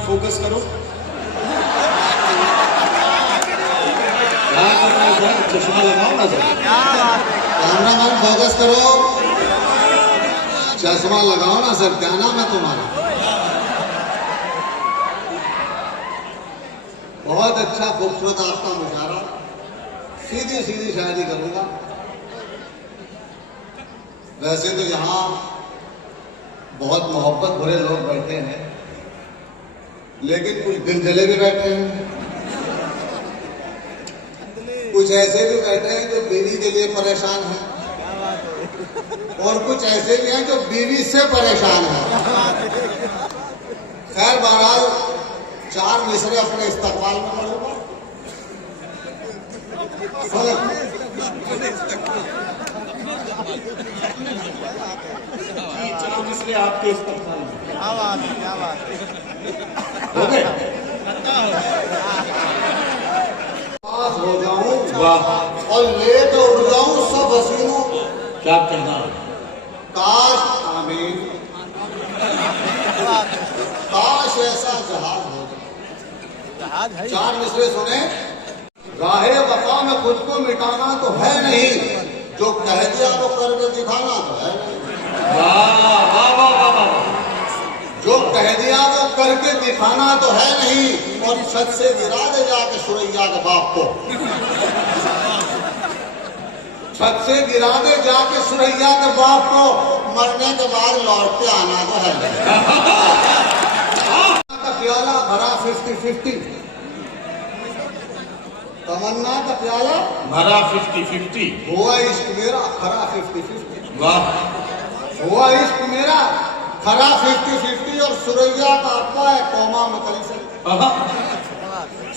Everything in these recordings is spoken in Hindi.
कैमरामैन फोकस करो। चश्मा लगाओ ना सर। कैमरामैन फोकस करो, चश्मा लगाओ ना सर। क्या नाम है तुम्हारा? बहुत अच्छा खूबसूरत आपका मुशायरा। सीधी सीधी शायरी करूंगा। वैसे तो यहाँ बहुत मोहब्बत भरे लोग बैठे हैं, लेकिन कुछ दिल जले भी बैठे हैं, कुछ ऐसे भी बैठे हैं जो बीवी के लिए परेशान हैं, और कुछ ऐसे भी हैं जो बीवी से परेशान हैं। खैर बहरहाल 4 मिसरे अपने इस्तकबाल में पढ़ूंगा। इसलिए आपके इस्तेमाल में क्या बात हो गए। पास हो जाऊं वाह, और लेट उठ जाऊं सब हसीनों। क्या कहना। काश, आमीन, काश ऐसा जहाज हो जाए। 4 मिसरे सुने। राहे वफा में खुद को मिटाना तो है नहीं, जो कह दिया वो करके दिखाना तो है नहीं। वाह वाह वाह वाह। जो कह दिया वो करके दिखाना तो है नहीं, और छत से गिरा दे जाके सुरैया के बाप को। छत से गिरा दे जाके सुरैया के बाप को, मरने के बाद लौट के आना तो है नहीं। का प्याला भरा 50-50, तमन्ना का प्याला भरा 50-50। हुआ इश्क मेरा खरा 50-50। वाह, हुआ इश्क मेरा खरा 50-50, और सुरैया का अब्बा है कौमा में कल से।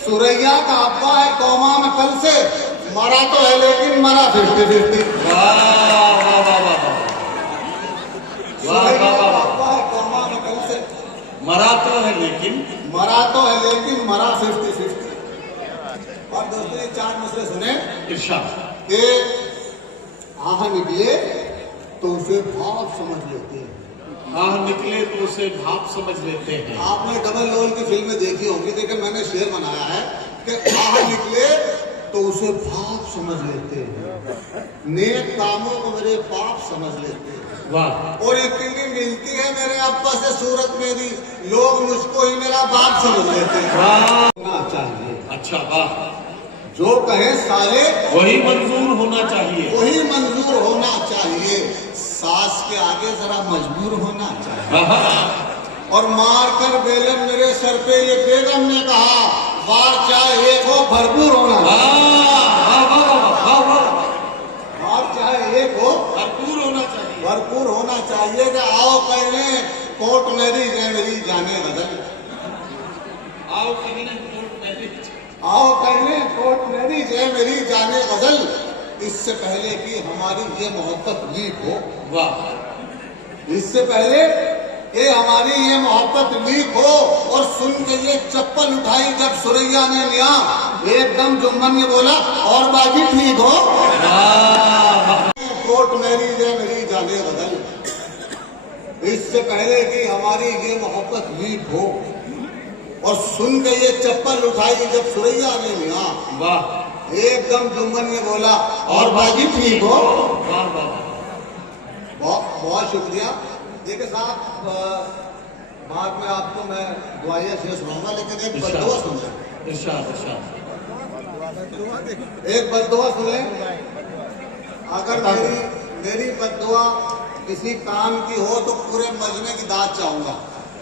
सुरैया का अब्बा है कौमा में कल से, मरा तो है लेकिन मरा 50-50। सुरैया का अब्बा है कौमा में कल से, मरा तो है लेकिन मरा तो है लेकिन मरा 50-50। और दोस्तों ये 4 मिसरे सुने। इरशाद कि आह निकले तो उसे भाव समझ लेते हैं। आह निकले तो उसे भाप समझ लेते हैं। आपने डबल रोल की फिल्में देखी होंगी, लेकिन मैंने शेर बनाया है कि आह निकले तो उसे भाप समझ लेते हैं, नेक कामों को मेरे पाप समझ लेते हैं। वाह, और इतनी मिलती है मेरे अब्बा से सूरत मेरी, लोग मुझको ही मेरा बाप समझ लेते हैं। होना चाहिए। अच्छा वाह, जो कहे साले वही मंजूर होना चाहिए। वही मंजूर होना चाहिए। सास के आगे जरा मजबूर होना चाहिए। और मार कर बेलन मेरे सर पे ये बेगम ने कहा, बार चाहे एक हो भरपूर होना। बार चाहे एक हो भरपूर होना चाहिए। भरपूर होना चाहिए। कि आओ कहने कोर्ट मेरी जय मेरी जाने गजल। आओ कहने कोर्ट मैरिज, आओ कहने कोर्ट मेरी जय मेरी जाने गजल। इससे पहले कि हमारी ये मोहब्बत लीक हो, वाह, इससे पहले कि हमारी ये मोहब्बत लीक हो, और सुन के ये चप्पल उठाई जब सुरैया ने लिया, एकदम जुम्मन ने बोला और बाकी ठीक हो। कोर्ट मेरी जय मेरी जाने गजल। इससे पहले कि हमारी ये मोहब्बत लीक हो, और सुन के ये चप्पल उठाई जब सुरैया ने लिया, वाह, एकदम जुम्मन ने बोला और बाकी ठीक हो। वाह वाह। बहुत बहुत शुक्रिया। देखिए साहब, बाद में आपको मैं दुआएं शेष सुनाऊंगा, लेकिन एक बद्दुआ सुन लें। इरशाद इरशाद। एक बद्दुआ सुन लें। अगर मेरी बद्दुआ किसी काम की हो तो पूरे मजमे की दाद चाहूंगा।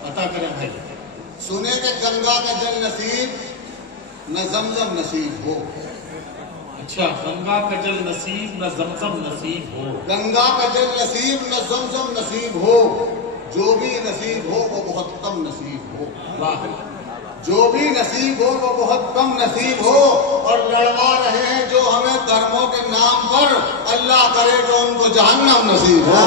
अता करें भाई। सुने के गंगा का जल नसीब न जमजम नसीब हो। अच्छा, गंगा का जल नसीब न जमजम नसीब हो। गंगा का जल नसीब न जमजम नसीब हो। जो भी नसीब हो वो बहुत कम नसीब हो। वाह, जो भी नसीब हो वो बहुत कम नसीब हो। और लड़वा रहे हैं जो हमें धर्मों के नाम पर, अल्लाह करे तो उनको जहन्नम नसीब हो।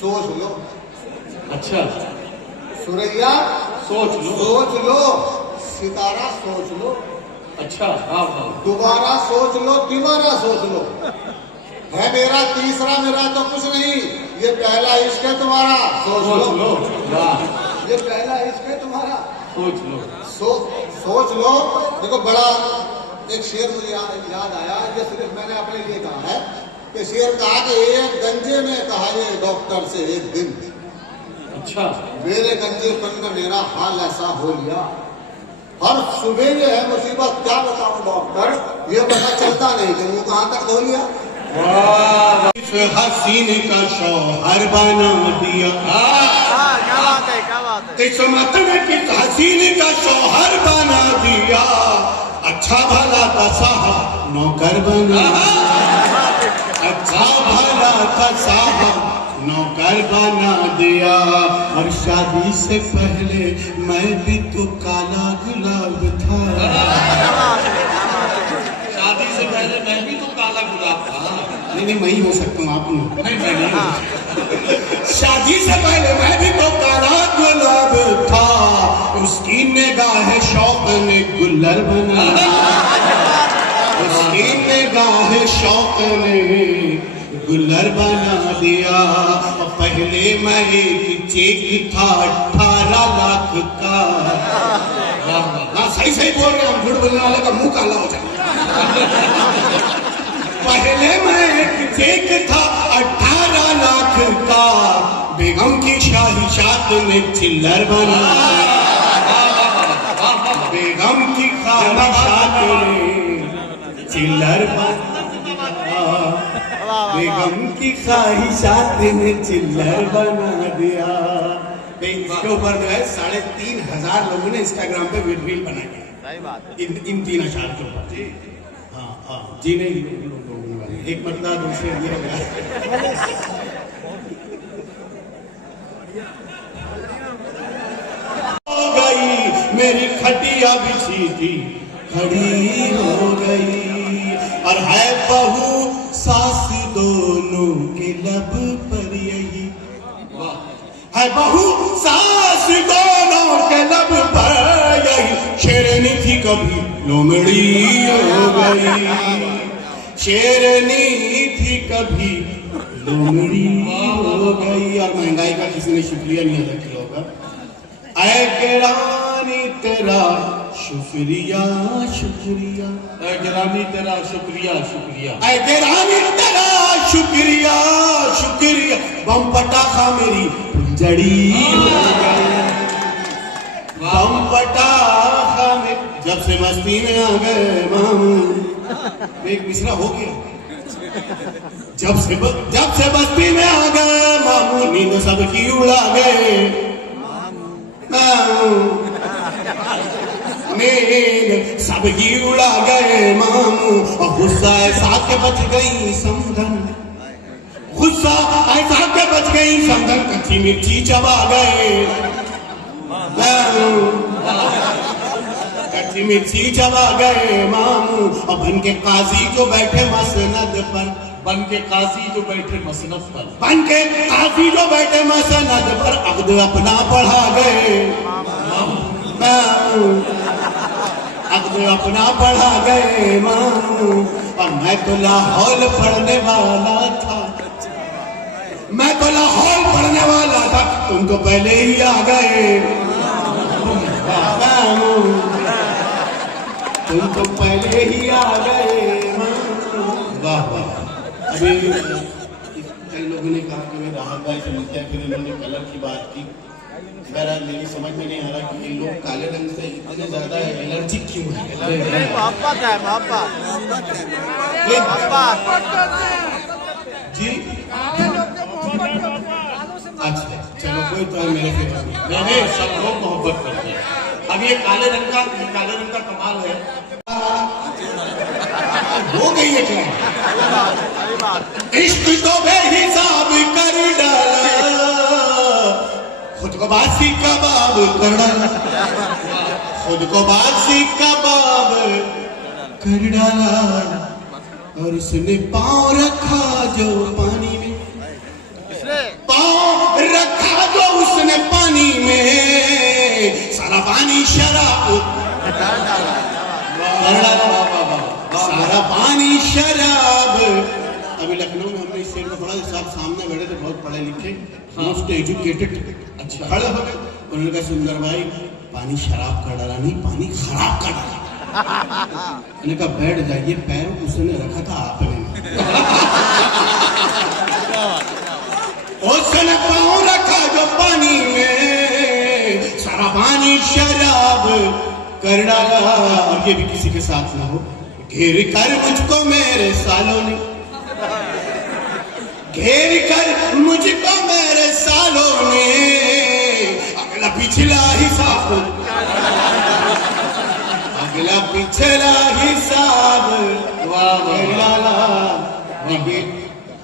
सोच लो। अच्छा, सुरैया सोच लो। सोच लो। सितारा सोच लो। अच्छा हाँ हाँ दोबारा सोच लो, दोबारा सोच लो। है मेरा तीसरा, मेरा तो कुछ नहीं, ये पहला इश्क है तुम्हारा, सोच लो। वाह ये पहला इश्क है तुम्हारा, सोच लो। सोच लो। देखो बड़ा एक शेर मुझे याद आया, ये सिर्फ मैंने अपने लिए कहा है कि शेर कहा कि एक गंजे में कहा ये डॉक्टर से एक दिन, अच्छा मेरे गंजेपन में मेरा हाल ऐसा हो लिया, हर सुबह ये है मुसीबत, क्या बताऊं डॉक्टर, ये पता चलता नहीं कि मुंह कहां तक धो लिया। इस हसीन का शौहर बना दिया, क्या बात है, क्या बात है। किस्मत ने किस हसीन का शौहर बना दिया, अच्छा भला था साहब नौकर बना, अच्छा भला था साहब नौकर बना दिया। और शादी से पहले मैं भी तो काला गुलाब था, शादी से पहले मैं भी तो काला गुलाब था। नहीं मैं ही हो सकता हूँ, आप नहीं मैं नहीं। शादी से पहले मैं भी तो काला गुलाब था, उसकी निगाह शौक ने गुल्लर बना, उसकी निगाह शौक ने गुल्लर बना दिया। पहले मैं एक चेक था 18 लाख का। हाँ सही सही बोल रहे हैं, झूठ बोलने वाले का मुंह काला हो जाए। पहले मैं एक चेक था 18 लाख का, बेगम की शाहिशात ने चिल्लर बना, बेगम की ख्वाहिशात ने चिल्लर बना, बेगम की ख्वाहिशात ने चिल्लर बना दिया। इसके ऊपर जो है 3500 लोगों ने इंस्टाग्राम पे रील बनाई है, सही बात है। इन 3 अशार के ऊपर। हाँ हाँ जी नहीं, एक मतलब दूसरे हो गई मेरी खटिया बिछी थी खड़ी हो गई, और है बहू सास दोनों के लब पर यही, है बहू सास दोनों के लब पर यही। शेरनी थी कभी लोमड़ी हो गई, शेरनी थी कभी लोमड़ी हो गई। और महंगाई का किसी ने शुक्रिया नहीं अदा किया होगा। ऐ गिरानी तेरा शुक्रिया शुक्रिया, ऐ गिरानी तेरा शुक्रिया शुक्रिया, ऐ गिरानी तेरा शुक्रिया शुक्रिया। बम पटाखा मेरी फुलझड़ी हो गई, बम पटाखा में जब से मस्ती में आ गए मामू। एक मिश्रा हो गया, जब से मस्ती में आ गए मामू, नींद सबकी उड़ा गए मामू, नींद सबकी उड़ा गए मामू। और गुस्सा ऐसा के बच गई समधन, गुस्सा ऐसा के बच गई समधन, कच्ची मिर्ची चबा गए मामू, कच्ची मिर्ची चबा गए मामू। और बन के काजी जो बैठे मसनद पर, बन के काजी जो बैठे मसनद पर, बन के काजी जो बैठे मसनद पर, अब्द अपना पढ़ा गए मामू, अब्द अपना पढ़ा गए मामू। और मैं तो लाहौल पढ़ने वाला था, मैं तो लाहौल पढ़ने वाला था, तुम तो पहले ही आ गए मामू, तुम तो पहले ही आ गए मामू। वाह वाह। अभी कई लोगों ने कहा कि मैं राहत भाई से मिलते हैं, फिर इन्होंने कलर की बात की। बहरहाल मेरी समझ में नहीं आ रहा कि ये लोग काले रंग से इतने ज्यादा एलर्जिक क्यों है। मोहब्बत है, मोहब्बत जी अच्छा चलो कोई तो मेरे फेवरेट नहीं सब लोग मोहब्बत करते हैं। अब ये काले रंग का कमाल है, हो गई है क्या? इश्क तो बेहिसाब कर डाला, खुद को बासी कबाब कर डाला, खुद को बासी कबाब कर डाला। और इसने पाँव रखा जो पानी में, पाँव रखा जो उसने पानी में, सारा पानी शराब। वाह सारा पानी शराब। अभी लखनऊ में हमने इस शेर को पढ़ा, साहब सामने बैठे थे, बहुत पढ़े लिखे, मोस्ट एजुकेटेड, अच्छा खड़े हो गए। उन्होंने कहा सुंदर भाई पानी शराब का डाला नहीं, पानी खराब का डाला। मैंने कहा बैठ जाइए, पैर उसने रखा था आपने, उसने पाँव रखा जो पानी में, सारा पानी शराब कर डाला। और ये भी किसी के साथ ना हो। घेर कर मुझको मेरे सालों ने, घेर कर मुझको मेरे सालों ने, अगला पिछला हिसाब, अगला पिछला हिसाब वाला।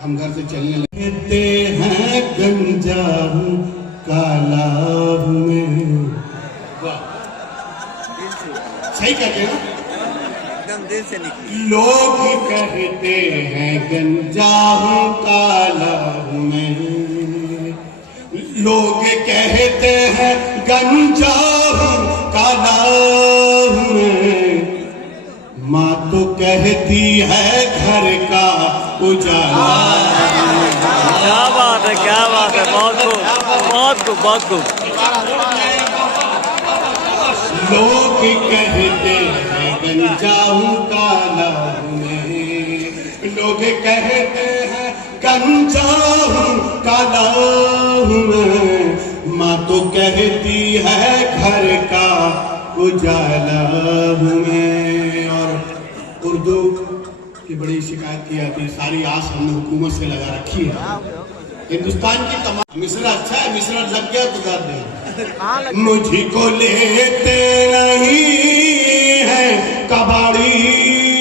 हम घर से चलने लगते हैं गंजा हूँ काला हूँ मैं। सही कहते हैं ना, एकदम दिल से निकली। लोग कहते हैं गंजा हूँ काला हूँ मैं, लोग कहते हैं गंजा हूँ काला हूँ मैं, माँ तो कहती है घर का उजाला। क्या बात है, क्या बात है, बहुत खूब, बहुत खूब, बहुत खूब। लोग कहते हैं गंजा हूँ काला हूँ मैं, लोग कहते हैं गंजा हूँ काला हूँ मैं, माँ तो कहती है घर का उजाला हूँ मैं। और उर्दू की बड़ी शिकायत की जाती है, सारी आस हमने हुकूमत से लगा रखी है। हिंदुस्तान की तमाम मिसरा अच्छा है, मिसरा लग गया तो दर्द नहीं। मुझको लेते नहीं है कबाड़ी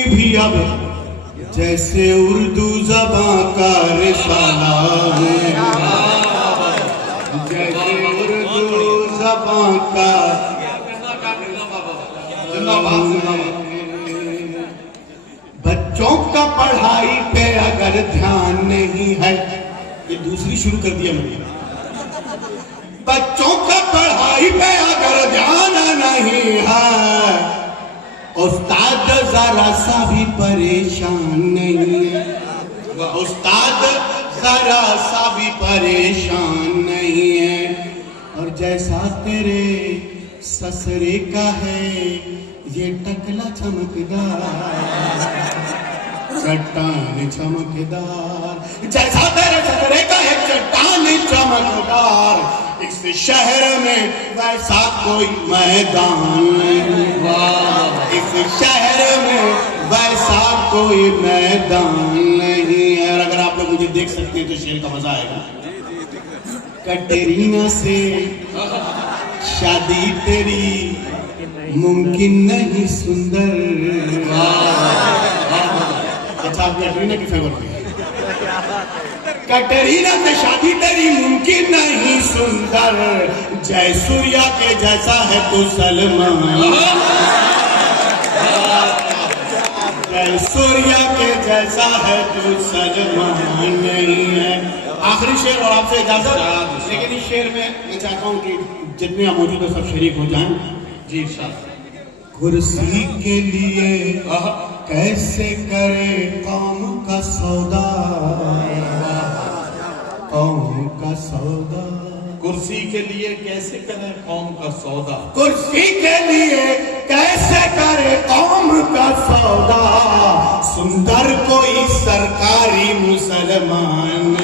भी अब, जैसे उर्दू ज़बां का रिसाला है, जैसे उर्दू ज़बां का। बच्चों का पढ़ाई पे अगर ध्यान नहीं है, ये दूसरी शुरू कर दिया मैंने, बच्चों का पढ़ाई पे अगर ध्यान नहीं है, उस्ताद जरा सा भी परेशान नहीं है, उस्ताद जरा सा भी परेशान नहीं है। और जैसा तेरे ससरे का है ये टकला चमकदार, चट्टान चमकदार, जैसा तेरे ससरे का है चट्टान चमकदार, इस शहर में वैसा कोई मैदान नहीं, इस शहर में वैसा कोई मैदान नहीं है। और अगर आप लोग मुझे देख सकते हैं तो शेर का मजा आएगा। कटरीना से शादी तेरी मुमकिन नहीं सुंदर। अच्छा आप कटरीना की फेवर में, कटरीना से शादी तेरी मुमकिन नहीं सुंदर, जय सूर्या के जैसा है तू सलमान, जय सूर्या के जैसा है तू सलमान नहीं है। आखिरी शेर और आपसे इजाजत, लेकिन इस शेर में मैं चाहता हूँ कि जितने आप मौजूद है सब शरीक हो जाएं। जी साहब। कुर्सी के लिए कैसे करे कौम का सौदा, कौम का सौदा, कुर्सी के लिए कैसे करें कौम का सौदा, कुर्सी के लिए कैसे करे कौम का सौदा, सुंदर कोई सरकारी मुसलमान।